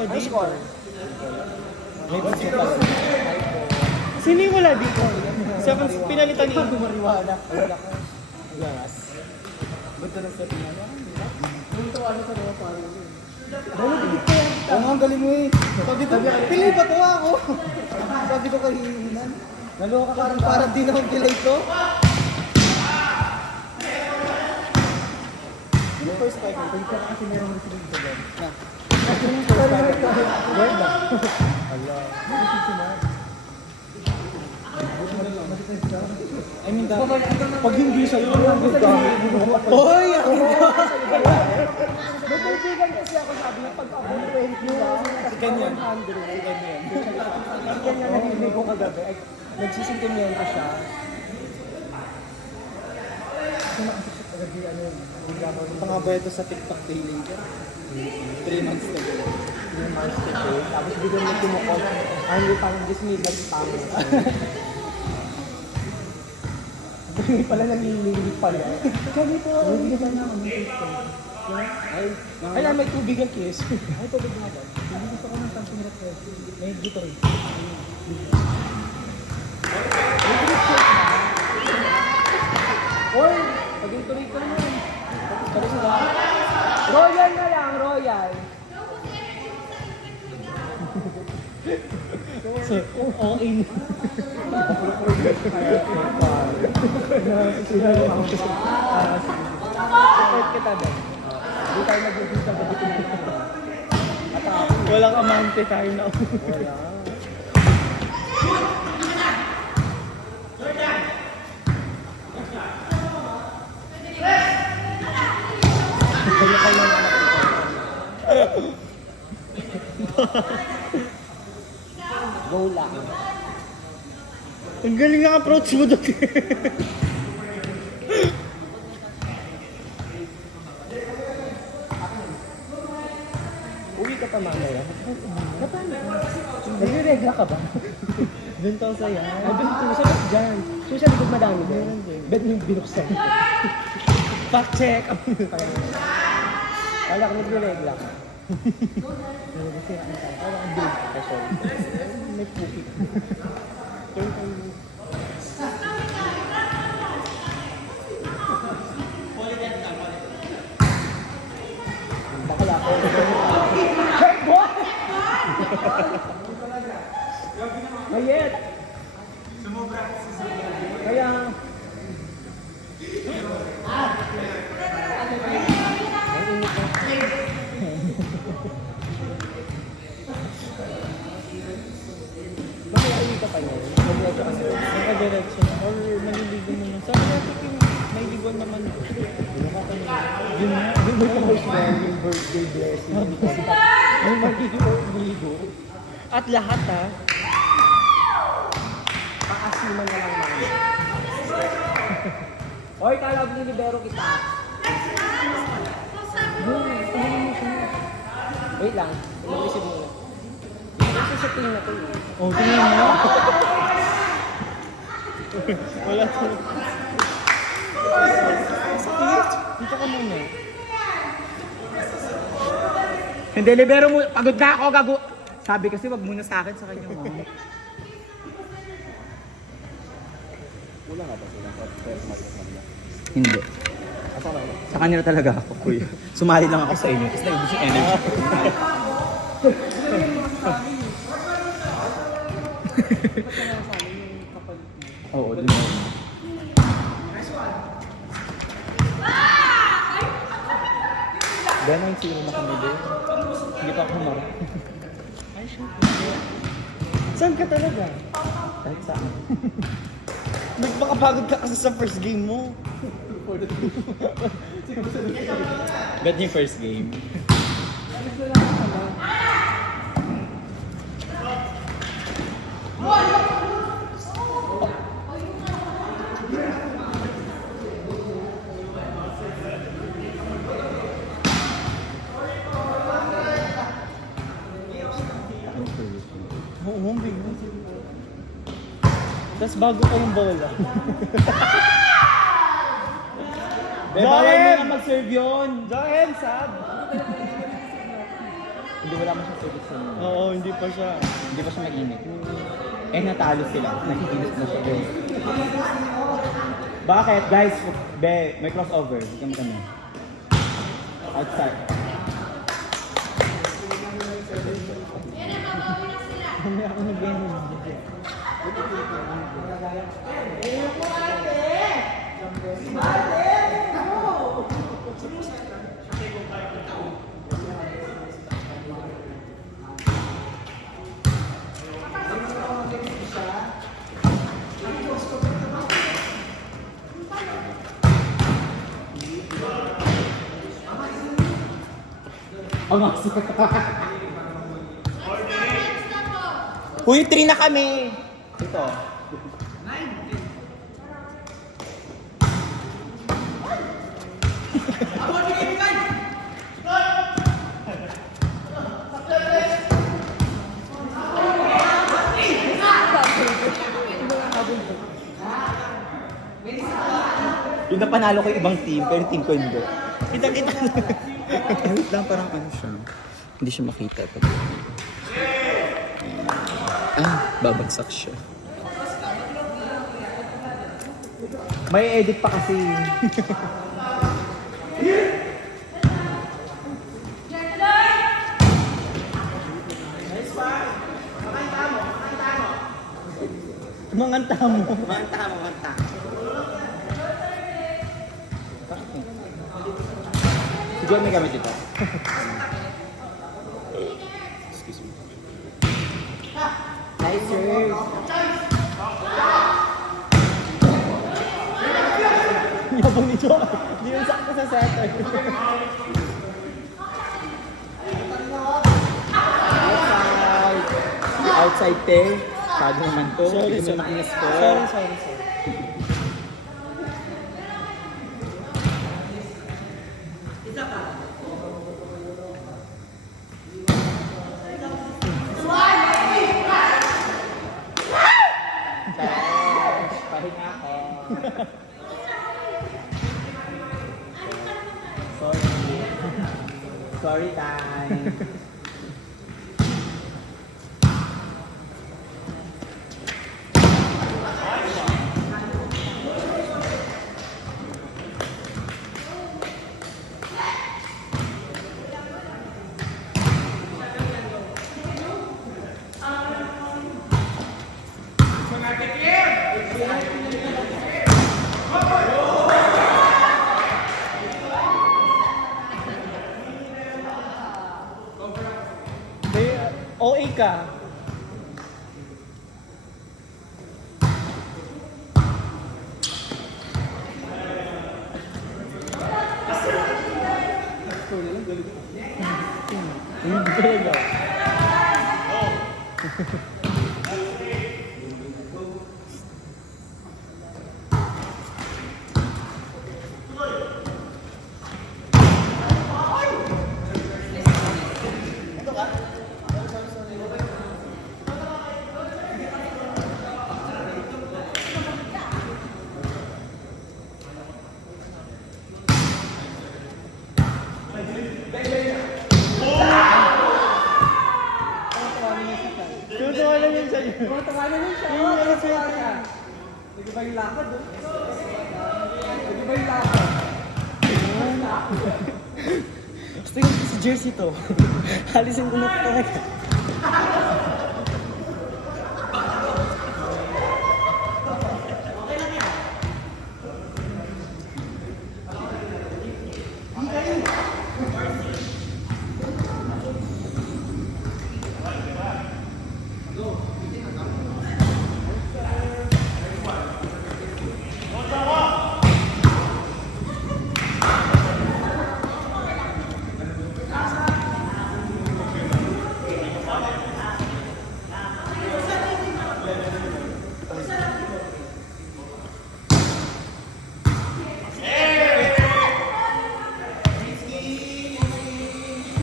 pa Ano dito. score? May gusto pa. Sino yung wala dito? Pinalitan ni Mariwana. Wala ko. Yes. Ba't na sa tingala? Nung tawa na sa mga parang yun. Dahil tigit ko yan. Oo nga, ang galing mo eh. Sabi ko, pilay pa to ako. Sabi ko kahihinan. Naloka ka parang di naman pilay to. Yung first fight, ito ka kasi meron ng sinig sa gan. Yung first fight, word na. Allah. I mean, pag hindi siya yun, oy! May kaibigan kasi ako sabi niya, pag ako 20 ganyan. Ganyan nahihimig ko kagabi. Nagsisintimento siya. Panga ba ito sa TikTok daily ka? 3 months na ba? 3 months na ba? Tapos bigyan mo tumukol. Hindi parang dismidal yung tama. Hindi pala nanginginig pala. Kami po. Hindi ka na ako. Ay, may tubig ang kiss. Ay, tubig nga ba? Hindi gusto ko ng something refresh. May dito rin. Oy! Paging tuloy ko naman. Paging sila. Royal na lang, royal. Okay. Support kita din. Hindi tayo nag-uusap sa gabi. Walang amante tayo na. Wala. Go lang. Ang galing ng approach mo doon. Uwi ka pa mamaya. Nagre-regla ka ba? Doon tao saya. Doon po, sa dyan. So sa likod madami din. Bet yung binuksan. Fact check. Wala ka nagre-regla ka. Parang ang big. May pukit. Bakala ko. Hey, boy! Mayet! Kaya... Bakit uwi ka pa niya? Nag-diretso ka niya? Naka-direction. Or maliligo mo na. Sabi natin yung may ligon naman. Yun na, yun mo yung birthday blessing. May mag-ligo. At lahat ha. Paasiman na lang namin. Hoy, kala ko nilibero kita. Wait lang, mag-isip muna. Kasi sa tingin na to eh. Oh, tingnan mo. Wala to. Dito ka muna. Hindi, libero mo. Pagod na ako, gago. Sabi kasi wag muna sa akin, sa kanya mo. Wala nga ba sila sa Hindi. Sa kanya talaga ako, kuya. Sumali lang ako sa inyo, kasi naibus yung energy. Oo, din mo. Ganang sino na kami din. Hindi pa ako humarap. Saan ka talaga? Kahit saan. Nagpakapagod ka kasi sa first game mo. Bet niyo first game. Oo, bigla. Tapos bago pa yung bola. Bawal mo na mag-serve yun. Joel, sad. Hindi wala mo siya tutok sa inyo. Oo, hindi pa siya. Hindi pa siya mag-init. Eh, natalo sila. Nakikinis na siya. Bakit? Guys, may crossover. Bigyan mo kami. Outside. Hindi ako nag-game. Ang aso. Uy, 3 na kami! Ito. Yung napanalo ko yung ibang team, pero yung team ko hindi. Kita-kita. Wait lang, parang ano siya. Hindi siya makita. Pag... babagsak siya. May edit pa kasi. Manganta mo. Manta. Si John may gamit ito. Excuse me. Nice serve. Yabang ni Joe. Hindi yung sakto sa setter. Outside. The outside te. Sabi naman to. Sorry, Hindi mo sorry. makinis ko. Sorry. Pahinga ako. Sorry time. OA ka. Hindi talaga. Tutuwa lang yun sa'yo. Tumawa na yun siya. Yung Tumawa siya. Hindi ba yung lakad doon? Hindi ba yung lakad? Gusto yung si jersey to. Halisin ko na talaga.